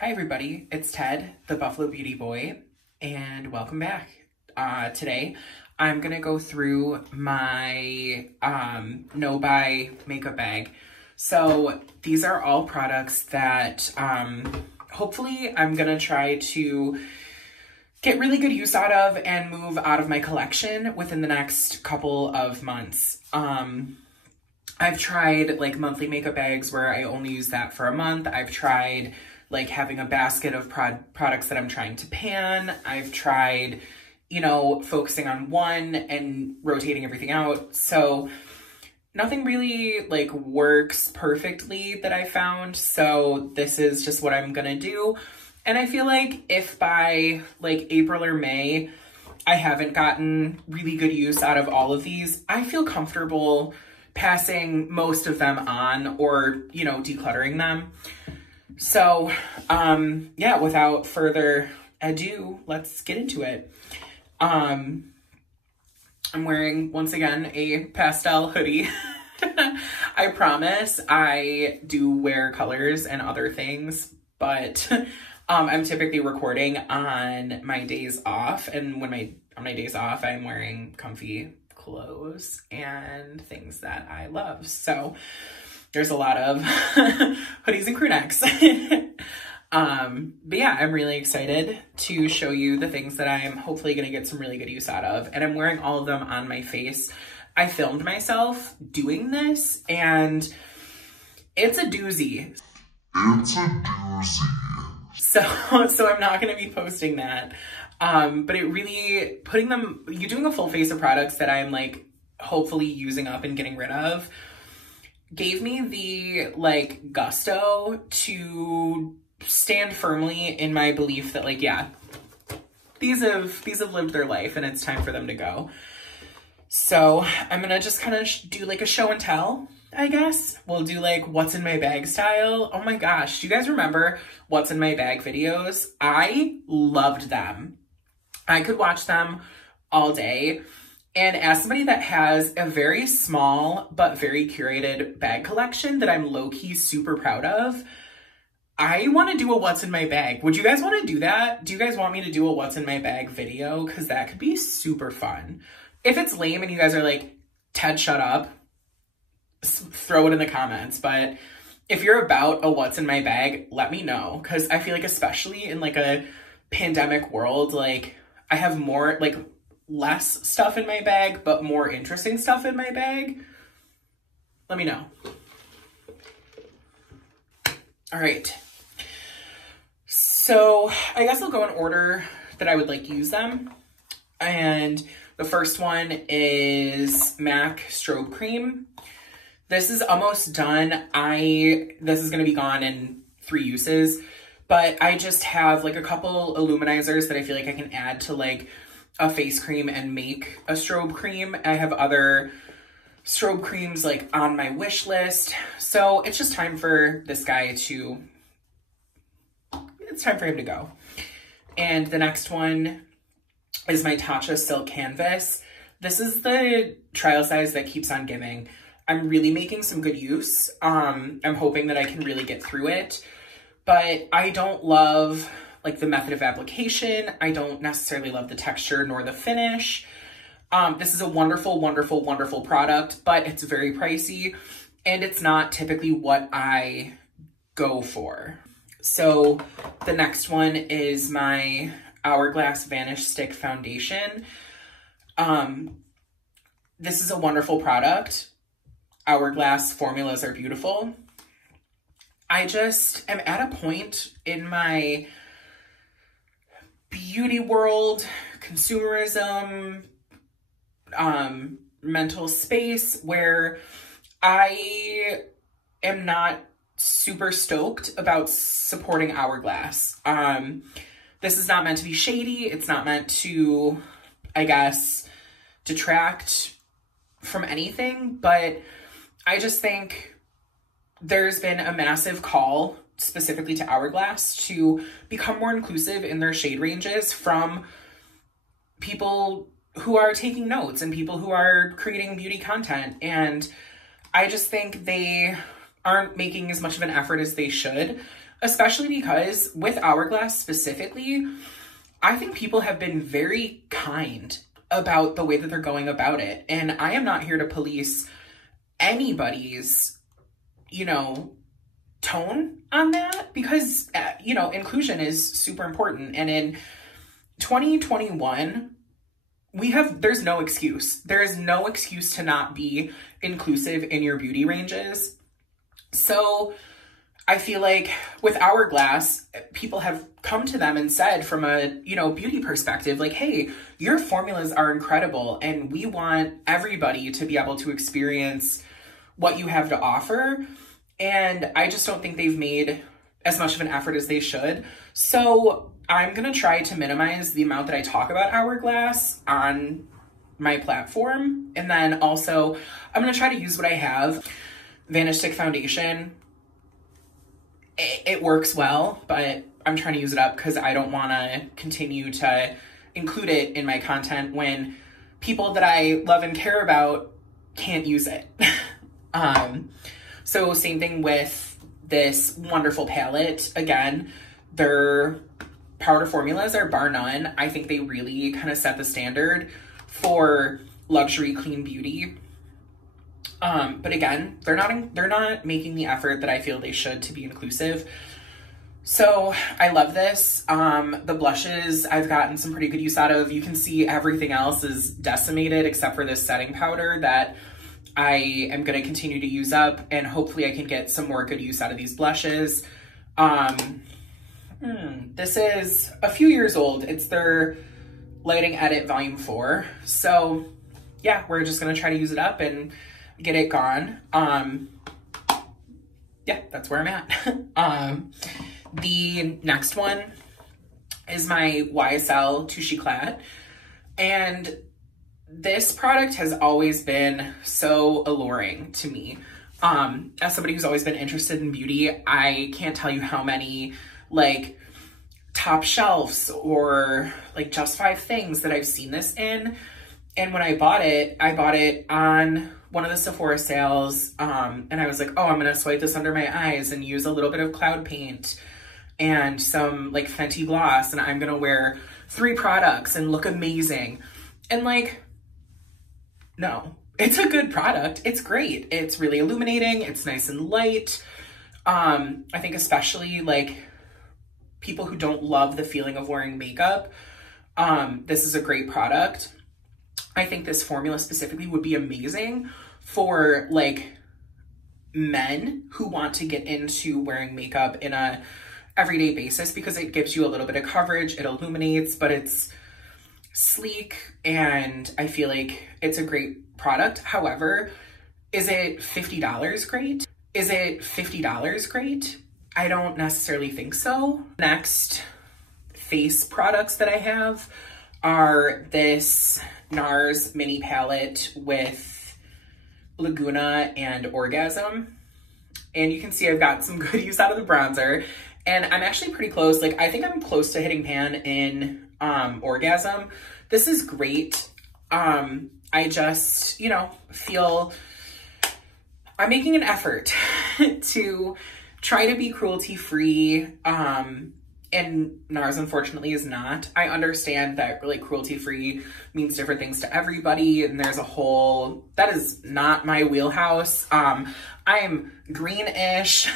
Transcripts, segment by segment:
Hi everybody, it's Ted, the Buffalo Beauty Boy, and welcome back. Today, I'm gonna go through my no-buy makeup bag. So these are all products that hopefully I'm gonna try to get really good use out of and move out of my collection within the next couple of months. I've tried like monthly makeup bags where I only use that for a month. I've tried like having a basket of products that I'm trying to pan. I've tried, you know, focusing on one and rotating everything out. So nothing really like works perfectly that I found. So this is just what I'm gonna do. And I feel like if by like April or May, I haven't gotten really good use out of all of these, I feel comfortable passing most of them on or, you know, decluttering them. So, yeah, without further ado, let's get into it. I'm wearing, once again, a pastel hoodie. I promise I do wear colors and other things, but I'm typically recording on my days off, and on my days off, I'm wearing comfy clothes and things that I love. So there's a lot of hoodies and crew necks. But yeah, I'm really excited to show you the things that I'm hopefully going to get some really good use out of. And I'm wearing all of them on my face. I filmed myself doing this and it's a doozy. It's a doozy. So I'm not going to be posting that. But it really, you're doing a full face of products that I'm like hopefully using up and getting rid of, gave me the like gusto to stand firmly in my belief that like, yeah, these have lived their life and it's time for them to go. So I'm gonna just kind of do like a show and tell, I guess. We'll do like what's in my bag style. Oh my gosh, do you guys remember what's in my bag videos? I loved them. I could watch them all day. And as somebody that has a very small but very curated bag collection that I'm low-key super proud of, I want to do a what's in my bag. Would you guys want to do that? Do you guys want me to do a what's in my bag video? Because that could be super fun. If it's lame and you guys are like, Ted, shut up, throw it in the comments. But if you're about a what's in my bag, let me know. Because I feel like especially in like a pandemic world, like I have more, like less stuff in my bag, but more interesting stuff in my bag. Let me know. All right. So I guess I'll go in order that I would like use them. And the first one is MAC Strobe Cream. This is almost done. This is going to be gone in 3 uses, but I just have like a couple illuminizers that I feel like I can add to like a face cream and make a strobe cream. I have other strobe creams like on my wish list. So it's just time for this guy to, it's time for him to go. And the next one is my Tatcha Silk Canvas. This is the trial size that keeps on giving. I'm really making some good use. I'm hoping that I can really get through it, but I don't love like the method of application. I don't necessarily love the texture nor the finish. This is a wonderful, wonderful, wonderful product, but it's very pricey and it's not typically what I go for. So the next one is my Hourglass Vanish Stick Foundation. This is a wonderful product. Hourglass formulas are beautiful. I just am at a point in my beauty world, consumerism, mental space where I am not super stoked about supporting Hourglass. This is not meant to be shady. It's not meant to, I guess, detract from anything, but I just think there's been a massive call specifically to Hourglass to become more inclusive in their shade ranges from people who are taking notes and people who are creating beauty content. And I just think they aren't making as much of an effort as they should especially because with Hourglass specifically, I think people have been very kind about the way that they're going about it. And I am not here to police anybody's, you know, tone on that, because, you know, inclusion is super important. And in 2021, there's no excuse. There is no excuse to not be inclusive in your beauty ranges. So I feel like with Hourglass, people have come to them and said from a, you know, beauty perspective, like, hey, your formulas are incredible and we want everybody to be able to experience what you have to offer. And I just don't think they've made as much of an effort as they should. So I'm going to try to minimize the amount that I talk about Hourglass on my platform. And then also I'm going to try to use what I have. Vanish Stick Foundation. It works well, but I'm trying to use it up because I don't want to continue to include it in my content when people that I love and care about can't use it. So same thing with this wonderful palette. Again, their powder formulas are bar none. I think they really kind of set the standard for luxury clean beauty. But again, they're not making the effort that I feel they should to be inclusive. So I love this. The blushes I've gotten some pretty good use out of. You can see everything else is decimated except for this setting powder that I am going to continue to use up, and hopefully I can get some more good use out of these blushes. This is a few years old. It's their Lighting Edit Volume 4. So yeah, we're just going to try to use it up and get it gone. Yeah, that's where I'm at. The next one is my YSL Touche Eclat. And this product has always been so alluring to me. As somebody who's always been interested in beauty, I can't tell you how many like top shelves or like Just 5 Things that I've seen this in. And when I bought it on one of the Sephora sales. And I was like, oh, I'm going to swipe this under my eyes and use a little bit of cloud paint and some like Fenty gloss. And I'm going to wear 3 products and look amazing. And like, no, it's a good product. It's great. It's really illuminating. It's nice and light. I think especially like people who don't love the feeling of wearing makeup, this is a great product. I think this formula specifically would be amazing for like men who want to get into wearing makeup in a everyday basis, because it gives you a little bit of coverage, it illuminates, but it's sleek, and I feel like it's a great product. However, is it $50 great? Is it $50 great? I don't necessarily think so. Next face products that I have are this Nars mini palette with Laguna and Orgasm. And you can see I've got some good use out of the bronzer. And I'm actually pretty close. Like, I think I'm close to hitting pan in Orgasm. This is great. I just, you know, feel I'm making an effort to try to be cruelty-free. And Nars, unfortunately, is not. I understand that like cruelty-free means different things to everybody, and there's a whole, that is not my wheelhouse. I'm green-ish,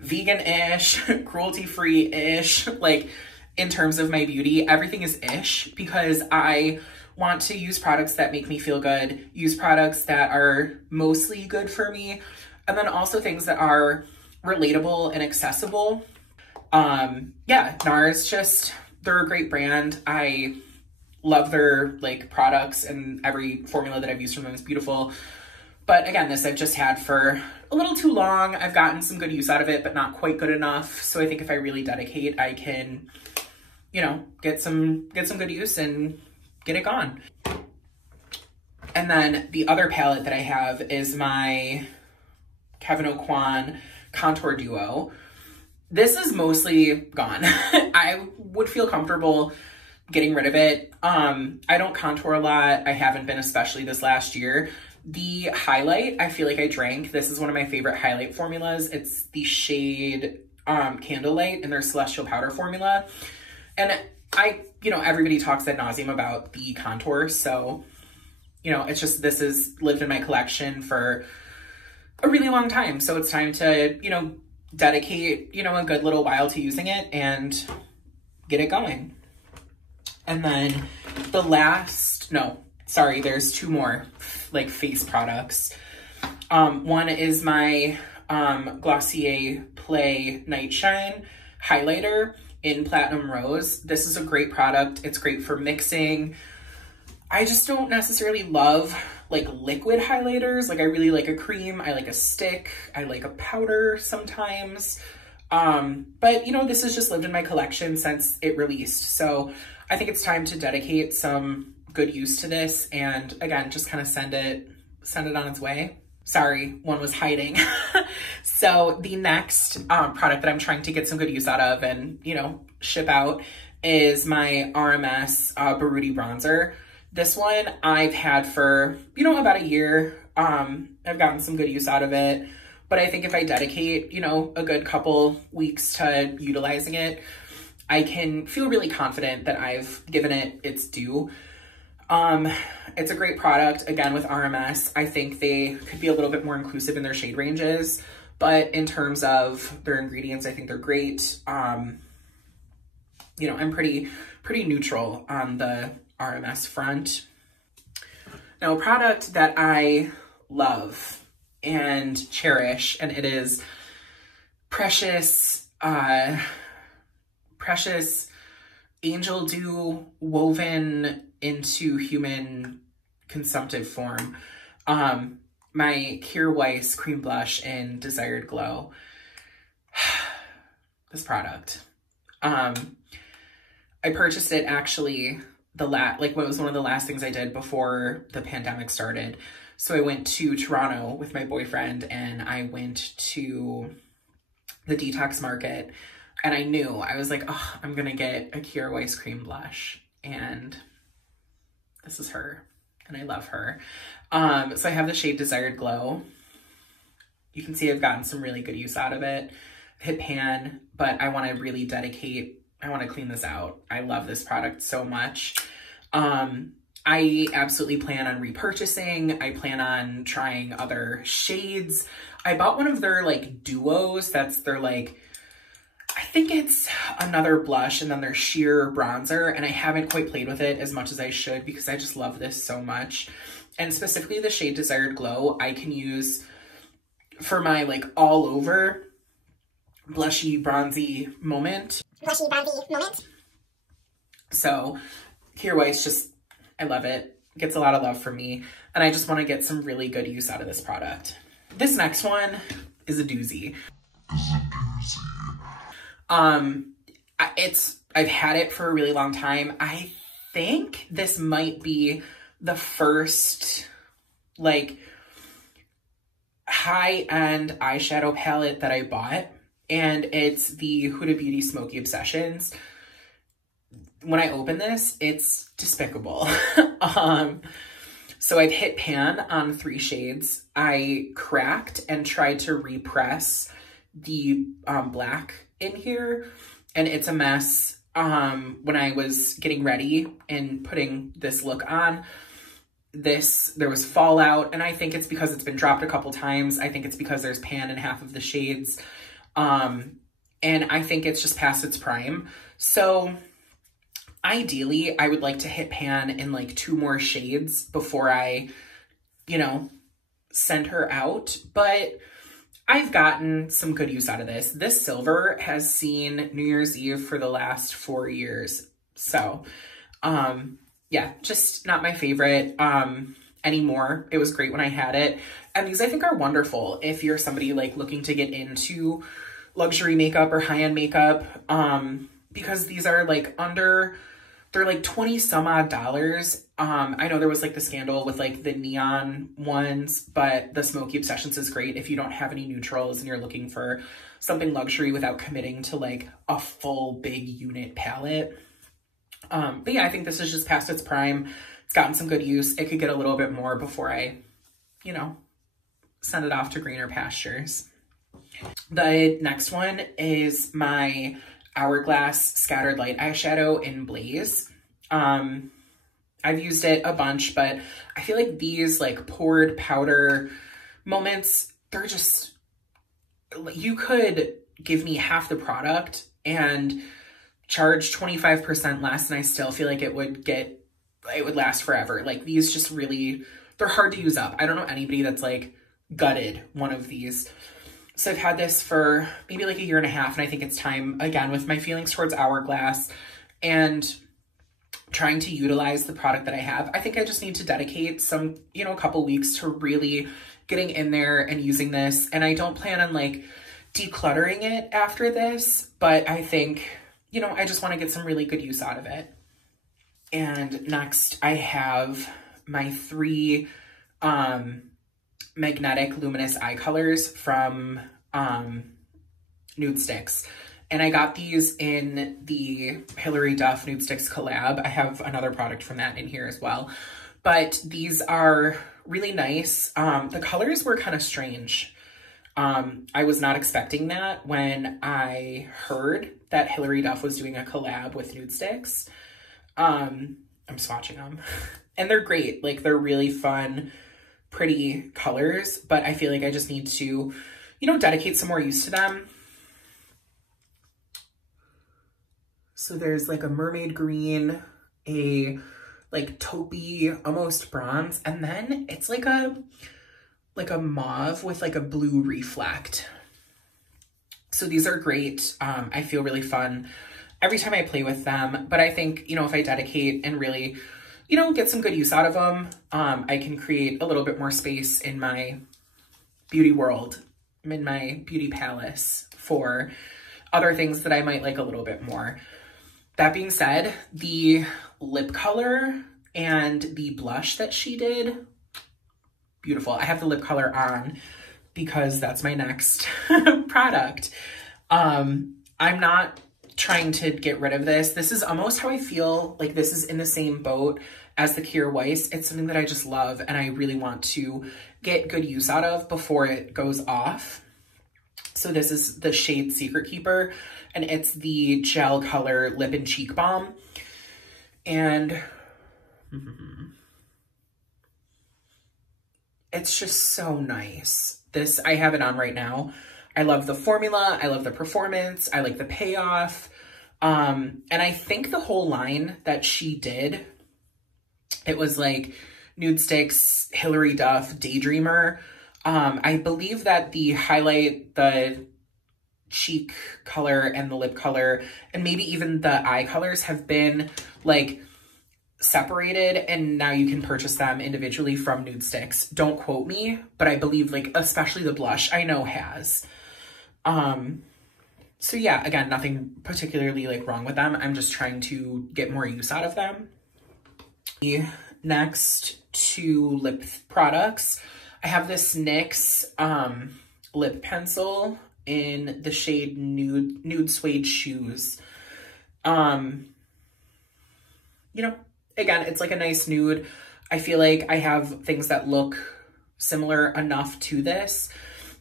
vegan-ish, cruelty-free-ish, like in terms of my beauty, everything is ish, because I want to use products that make me feel good, use products that are mostly good for me, and then also things that are relatable and accessible. Yeah, Nars, just, they're a great brand. I love their like products, and every formula that I've used from them is beautiful. But again, this I've just had for a little too long. I've gotten some good use out of it, but not quite good enough. So I think if I really dedicate, I can, you know, get some good use and get it gone. And then the other palette that I have is my Kevyn Aucoin Contour Duo. This is mostly gone. I would feel comfortable getting rid of it. I don't contour a lot. I haven't been, especially this last year. The highlight, I feel like I drank. This is one of my favorite highlight formulas. It's the shade Candlelight in their Celestial Powder formula. And you know, everybody talks ad nauseum about the contour. So, you know, it's just, this has lived in my collection for a really long time. So it's time to, you know, dedicate, you know, a good little while to using it and get it going. And then the last, no, sorry, there's two more like face products. One is my Glossier Play Night Shine highlighter in Platinum Rose. This is a great product. It's great for mixing. I just don't necessarily love like liquid highlighters. Like I really like a cream. I like a stick. I like a powder sometimes. But you know, this has just lived in my collection since it released. So I think it's time to dedicate some good use to this. And again, just kind of send it on its way. Sorry, one was hiding. So the next product that I'm trying to get some good use out of and, you know, ship out is my RMS Baruti bronzer. This one I've had for, you know, about a year. I've gotten some good use out of it. But I think if I dedicate, you know, a good couple weeks to utilizing it, I can feel really confident that I've given it its due. It's a great product. Again, with RMS, I think they could be a little bit more inclusive in their shade ranges, but in terms of their ingredients, I think they're great. You know, I'm pretty neutral on the RMS front. Now, a product that I love and cherish, and it is Precious Angel Dew woven into human consumptive form. My Kierra Weiss cream blush in Desired Glow. This product. I purchased it actually it was one of the last things I did before the pandemic started. So I went to Toronto with my boyfriend and I went to the detox market and I was like, oh, I'm gonna get a Kierra Weiss cream blush, and this is her, and I love her. So I have the shade Desired Glow. You can see I've gotten some really good use out of it. Hit pan, but I want to really I want to clean this out. I love this product so much. I absolutely plan on repurchasing. I plan on trying other shades. I bought one of their like duos. That's their like, I think it's another blush and then their sheer bronzer, and I haven't quite played with it as much as I should because I just love this so much. And specifically the shade Desired Glow, I can use for my like all over blushy bronzy moment. So Kierra Weiss, just, I love it. Gets a lot of love from me, and I just want to get some really good use out of this product. This next one is a doozy. I've had it for a really long time. I think this might be the first like high-end eyeshadow palette that I bought, and it's the Huda Beauty Smokey Obsessions. When I open this, it's despicable. So I've hit pan on 3 shades. I cracked and tried to repress the black in here, and it's a mess. When I was getting ready and putting this look on, there was fallout, and I think it's because it's been dropped a couple times. I think it's because there's pan in half of the shades. And I think it's just past its prime. So ideally, I would like to hit pan in like 2 more shades before I, you know, send her out. But I've gotten some good use out of this. This silver has seen New Year's Eve for the last 4 years. So, yeah, just not my favorite anymore. It was great when I had it. And these I think are wonderful if you're somebody like looking to get into luxury makeup or high-end makeup, because these are like they're like 20 some odd dollars. I know there was like the scandal with like the neon ones, but the Smokey Obsessions is great if you don't have any neutrals and you're looking for something luxury without committing to like a full big unit palette. But yeah, I think this is just past its prime. It's gotten some good use. It could get a little bit more before I, you know, send it off to greener pastures. The next one is my Hourglass Scattered Light Eyeshadow in Blaze. I've used it a bunch, but I feel like these like poured powder moments, they're just, you could give me half the product and charge 25% less and I still feel like it would last forever. Like these just really, they're hard to use up. I don't know anybody that's like gutted one of these. So I've had this for maybe like a year and a half, and I think it's time, again, with my feelings towards Hourglass and trying to utilize the product that I have. I think I just need to dedicate some, you know, a couple weeks to really getting in there and using this. And I don't plan on like decluttering it after this, but I think, you know, I just want to get some really good use out of it. And next I have my 3 magnetic luminous eye colors from Nude Sticks. And I got these in the Hilary Duff Nude Sticks collab. I have another product from that in here as well. But these are really nice. The colors were kind of strange. I was not expecting that when I heard that Hilary Duff was doing a collab with Nude Sticks. I'm swatching them. And they're great. Like, they're really fun, pretty colors. But I feel like I just need to, you know, dedicate some more use to them. So there's like a mermaid green, a like taupey, almost bronze, and then it's like a mauve with like a blue reflect. So these are great. I feel really fun every time I play with them, but I think, you know, if I dedicate and really, you know, get some good use out of them, I can create a little bit more space in my beauty world, in my beauty palace for other things that I might like a little bit more. That being said, the lip color and the blush that she did, beautiful. I have the lip color on because that's my next product. I'm not trying to get rid of this. This is almost how I feel like this is in the same boat as the Kier Weiss. It's something that I just love and I really want to get good use out of before it goes off. So this is the shade Secret Keeper, and it's the gel color lip and cheek balm. And it's just so nice. This, I have it on right now. I love the formula. I love the performance. I like the payoff. And I think the whole line that she did, it was like Nude Sticks, Hilary Duff, Daydreamer. I believe that the highlight, the cheek color and the lip color, and maybe even the eye colors have been like separated, and now you can purchase them individually from Nude Sticks. Don't quote me, but I believe like especially the blush I know has. So yeah, again, nothing particularly like wrong with them. I'm just trying to get more use out of them. Next to lip products, I have this NYX lip pencil in the shade Nude Suede Shoes. You know, again, it's like a nice nude. I feel like I have things that look similar enough to this,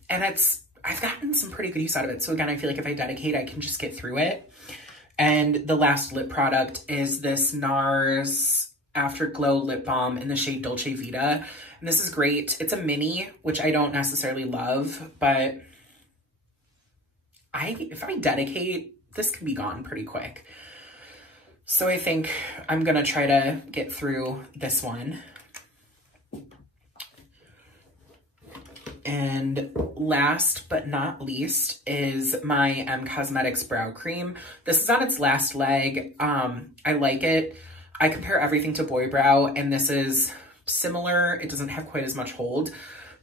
and I've gotten some pretty good use out of it. So again, I feel like if I dedicate, I can just get through it. And the last lip product is this Nars Afterglow lip balm in the shade Dolce Vita. And this is great. It's a mini, which I don't necessarily love, but if I dedicate, this can be gone pretty quick. So I think I'm gonna try to get through this one. And last but not least is my M Cosmetics Brow Cream. This is on its last leg. I like it. I compare everything to Boy Brow, and this is similar. It doesn't have quite as much hold,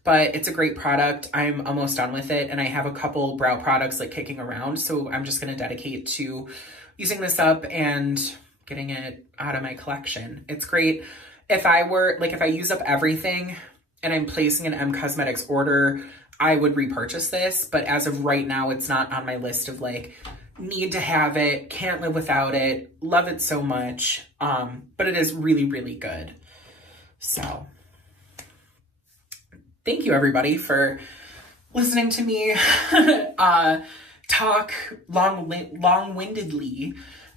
but it's a great product. I'm almost done with it, and I have a couple brow products like kicking around, so I'm just gonna dedicate to using this up and getting it out of my collection. It's great. If I use up everything and I'm placing an M Cosmetics order, I would repurchase this, but as of right now, it's not on my list of like, need to have it, can't live without it, love it so much, but it is really, really good. So thank you everybody for listening to me talk long-windedly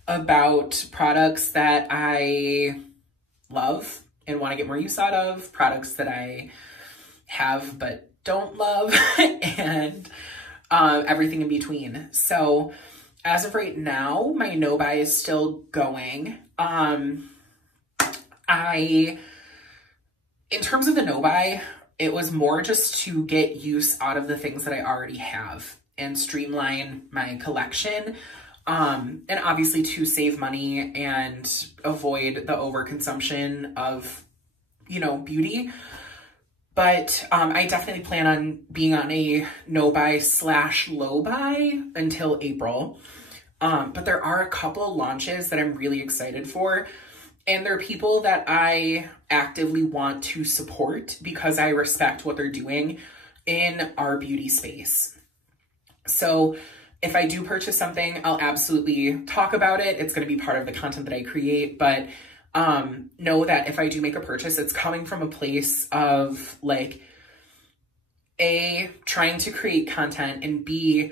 about products that I love and want to get more use out of, products that I have but don't love, and everything in between. So as of right now, my no buy is still going. In terms of the no buy, it was more just to get use out of the things that I already have and streamline my collection. And obviously to save money and avoid the overconsumption of, you know, beauty. But I definitely plan on being on a no buy / low buy until April. But there are a couple launches that I'm really excited for. And they're people that I actively want to support because I respect what they're doing in our beauty space. So if I do purchase something, I'll absolutely talk about it. It's going to be part of the content that I create, but know that if I do make a purchase, it's coming from a place of like, A, trying to create content, and B,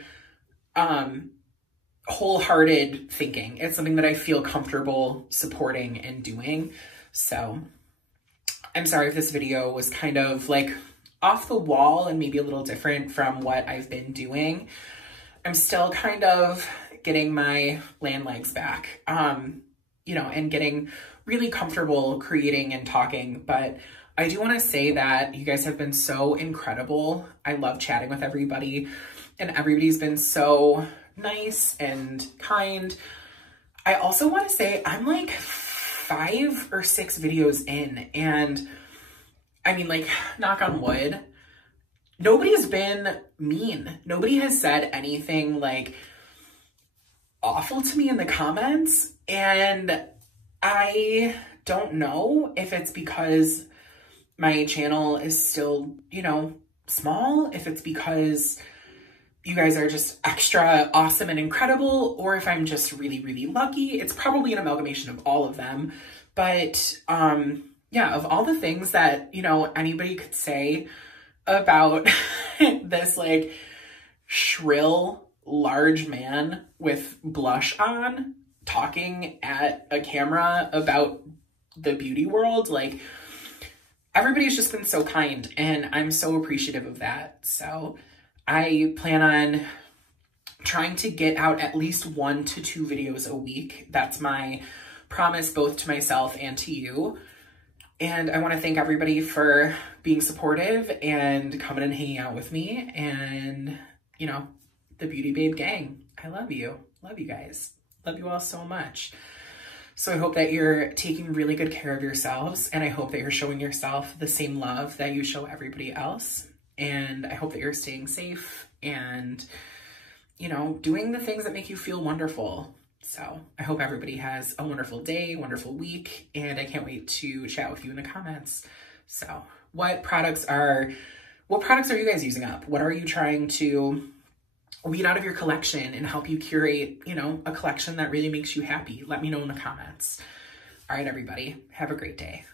wholehearted thinking. It's something that I feel comfortable supporting and doing. So I'm sorry if this video was kind of like off the wall and maybe a little different from what I've been doing. I'm still kind of getting my land legs back, you know, and getting really comfortable creating and talking. But I do want to say that you guys have been so incredible. I love chatting with everybody, and everybody's been so nice and kind. I also want to say I'm like 5 or 6 videos in, and I mean, like, knock on wood, nobody has been mean. Nobody has said anything like awful to me in the comments. And I don't know if it's because my channel is still, you know, small, if it's because you guys are just extra awesome and incredible, or if I'm just really, really lucky. It's probably an amalgamation of all of them. But yeah, of all the things that, you know, anybody could say about this like shrill, large man with blush on talking at a camera about the beauty world, like, everybody's just been so kind, and I'm so appreciative of that. So I plan on trying to get out at least 1 to 2 videos a week. That's my promise, both to myself and to you. And I want to thank everybody for being supportive and coming and hanging out with me. And, you know, the Beauty Babe gang, I love you. Love you guys. Love you all so much. So I hope that you're taking really good care of yourselves, and I hope that you're showing yourself the same love that you show everybody else. And I hope that you're staying safe and, you know, doing the things that make you feel wonderful. So I hope everybody has a wonderful day, wonderful week, and I can't wait to chat with you in the comments. So what products are you guys using up? What are you trying to weed out of your collection and help you curate, you know, a collection that really makes you happy? Let me know in the comments. All right, everybody, have a great day.